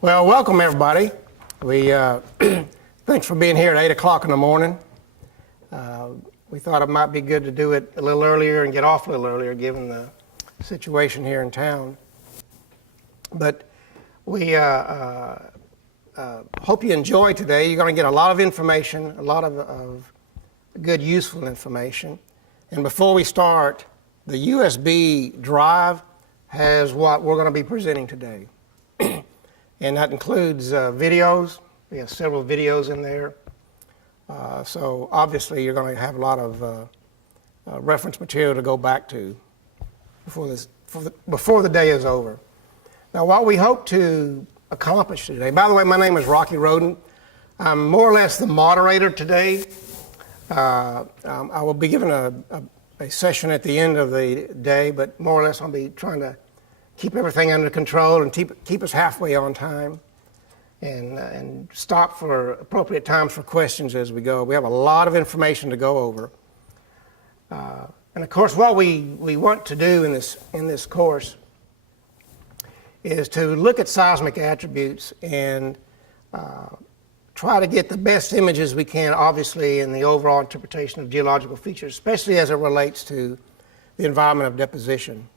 Well, welcome everybody. We thanks for being here at 8 o'clock in the morning. We thought it might be good to do it a little earlier and get off a little earlier given the situation here in town. But we hope you enjoy today. You're going to get a lot of information, a lot of good, useful information. And before we start, the USB drive has what we're going to be presenting today. And that includes videos. We have several videos in there. So obviously you're going to have a lot of reference material to go back to before the day is over. Now, what we hope to accomplish today, by the way, my name is Rocky Roden. I'm more or less the moderator today. I will be giving a session at the end of the day, but more or less I'll be trying to keep everything under control and keep us halfway on time and stop for appropriate times for questions as we go. We have a lot of information to go over. And of course, what we want to do in this course is to look at seismic attributes and try to get the best images we can, obviously, in the overall interpretation of geological features, especially as it relates to the environment of deposition.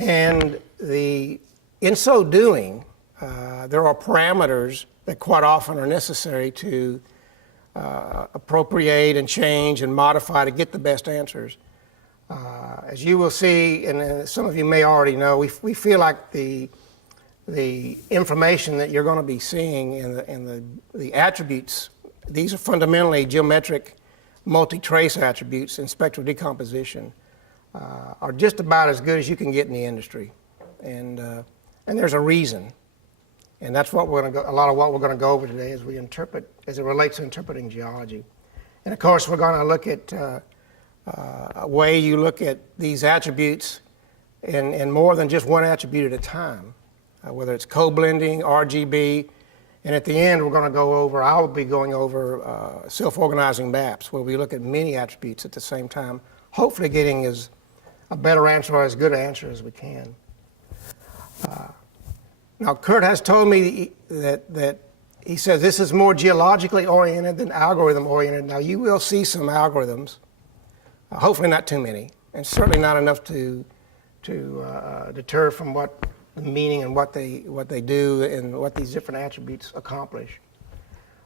And in so doing, there are parameters that quite often are necessary to appropriate and change and modify to get the best answers. As you will see, and some of you may already know, we feel like the information that you're going to be seeing in the attributes, these are fundamentally geometric multi-trace attributes in spectral decomposition, are just about as good as you can get in the industry. And there's a reason. And that's what we're going to go, a lot of what we're going to go over today as it relates to interpreting geology. And of course, we're going to look at a way you look at these attributes in more than just one attribute at a time, whether it's co-blending, RGB, and at the end I will be going over self-organizing maps where we look at many attributes at the same time, hopefully getting a better answer or as good an answer as we can. Now, Kurt has told me that he says this is more geologically oriented than algorithm oriented. Now, you will see some algorithms, hopefully not too many, and certainly not enough to deter from what the meaning and what they do and what these different attributes accomplish.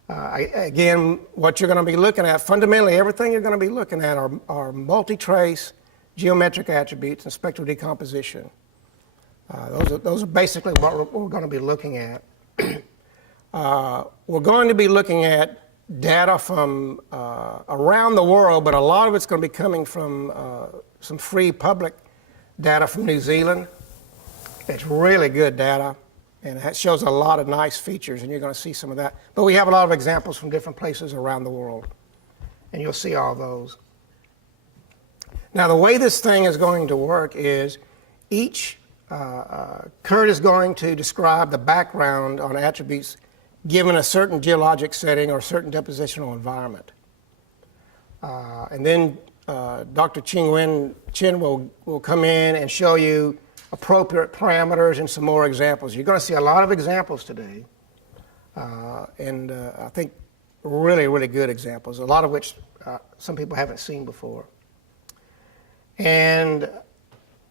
Again, what you're going to be looking at, fundamentally everything you're going to be looking at are multi-trace geometric attributes and spectral decomposition. Those are basically what we're going to be looking at. We're going to be looking at data from around the world, but a lot of it's going to be coming from some free public data from New Zealand. It's really good data, and it shows a lot of nice features, and you're going to see some of that. But we have a lot of examples from different places around the world, and you'll see all those. Now, the way this thing is going to work is Kurt is going to describe the background on attributes given a certain geologic setting or a certain depositional environment. And then Dr. Chen will come in and show you appropriate parameters and some more examples. You're going to see a lot of examples today, and I think really, really good examples, a lot of which some people haven't seen before. And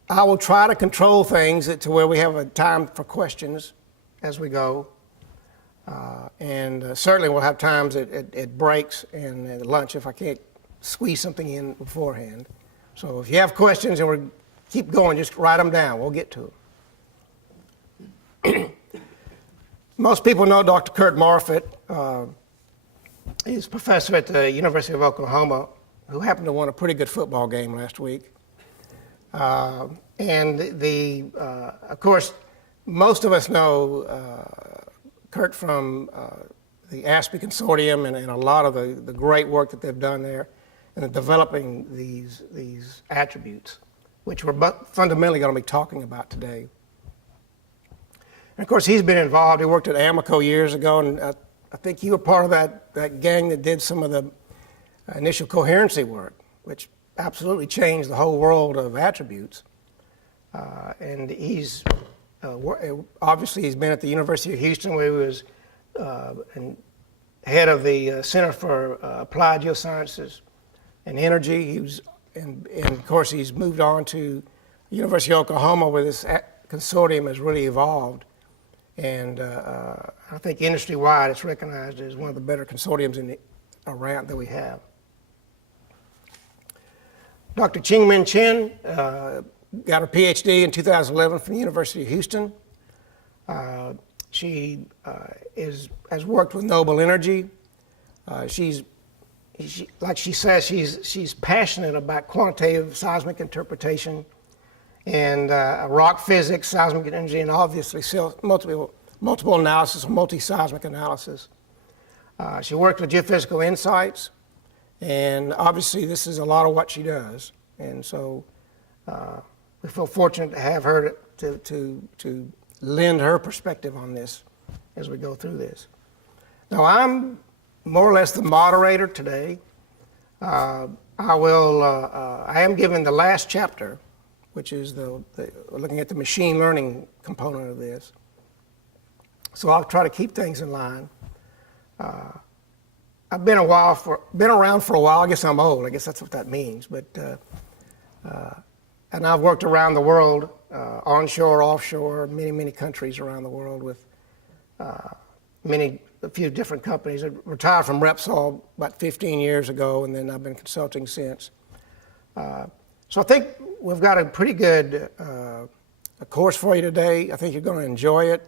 I will try to control things to where we have a time for questions as we go. And certainly we'll have times at breaks and at lunch if I can't squeeze something in beforehand. So if you have questions and we keep going, just write them down. We'll get to them. Most people know Dr. Kurt Marfitt. He's a professor at the University of Oklahoma who happened to win a pretty good football game last week. And of course, most of us know Kurt from the ASPE Consortium and a lot of the great work that they've done there in developing these attributes, which we're fundamentally going to be talking about today. And of course, he's been involved. He worked at Amoco years ago, and I think you were part of that gang that did some of the initial coherency work, which absolutely changed the whole world of attributes. And he's obviously he's been at the University of Houston, where he was head of the Center for Applied Geosciences and Energy. And of course, he's moved on to University of Oklahoma, where this consortium has really evolved. And I think industry-wide, it's recognized as one of the better consortiums around that we have. Dr. Ching-Min Chen got her PhD in 2011 from the University of Houston. She has worked with Noble Energy. Like she says, she's passionate about quantitative seismic interpretation and rock physics, seismic energy, and obviously multiple analysis, multi-seismic analysis. She worked with Geophysical Insights, and obviously this is a lot of what she does. And so we feel fortunate to have her to lend her perspective on this as we go through this. Now, I'm more or less the moderator today. I am given the last chapter, which is looking at the machine learning component of this. So I'll try to keep things in line. I've been around for a while. I guess I'm old. I guess that's what that means. But and I've worked around the world, onshore, offshore, many countries around the world with a few different companies. I retired from Repsol about 15 years ago, and then I've been consulting since. So I think we've got a pretty good course for you today. I think you're going to enjoy it.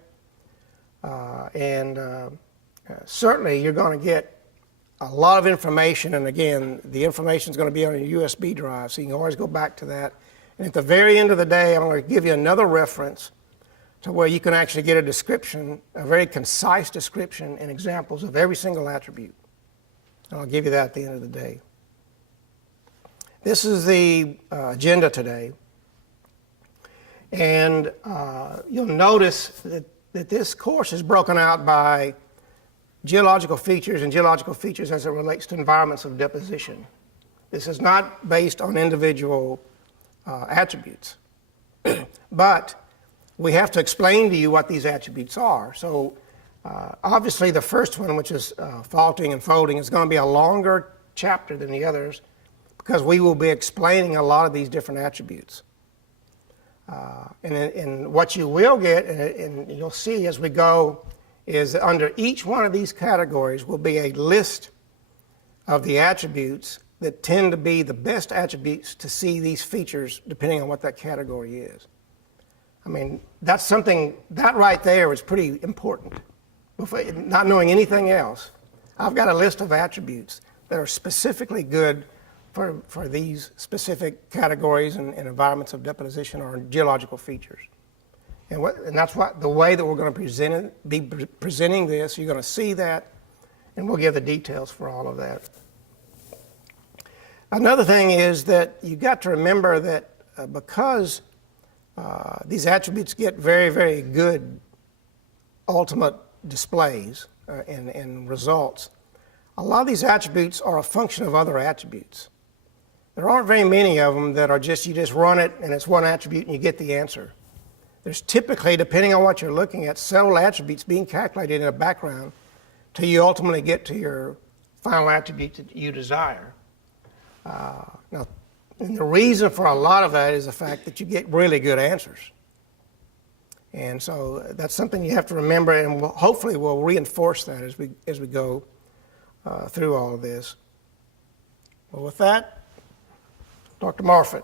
Certainly you're going to get a lot of information, and again, the information is going to be on a USB drive, so you can always go back to that. And at the very end of the day, I'm going to give you another reference to where you can actually get a description, a very concise description and examples of every single attribute. And I'll give you that at the end of the day. This is the agenda today. And you'll notice that this course is broken out by geological features and geological features as it relates to environments of deposition. This is not based on individual attributes, but we have to explain to you what these attributes are. So obviously the first one, which is faulting and folding, is going to be a longer chapter than the others because we will be explaining a lot of these different attributes. And what you will get, and you'll see as we go, is that under each one of these categories will be a list of the attributes that tend to be the best attributes to see these features depending on what that category is. I mean, that's something, that right there is pretty important. Not knowing anything else, I've got a list of attributes that are specifically good for these specific categories and environments of deposition or geological features. And that's what the way that we're going to be presenting this. You're going to see that, and we'll give the details for all of that. Another thing is that you got to remember that because these attributes get very good ultimate displays and results, a lot of these attributes are a function of other attributes. There aren't very many of them that are just, you just run it and it's one attribute and you get the answer. There's typically, depending on what you're looking at, several attributes being calculated in a background till you ultimately get to your final attribute that you desire. Now, and the reason for a lot of that is the fact that you get really good answers. And so that's something you have to remember, and hopefully we'll reinforce that as we go through all of this. Well, with that, Dr. Marfit.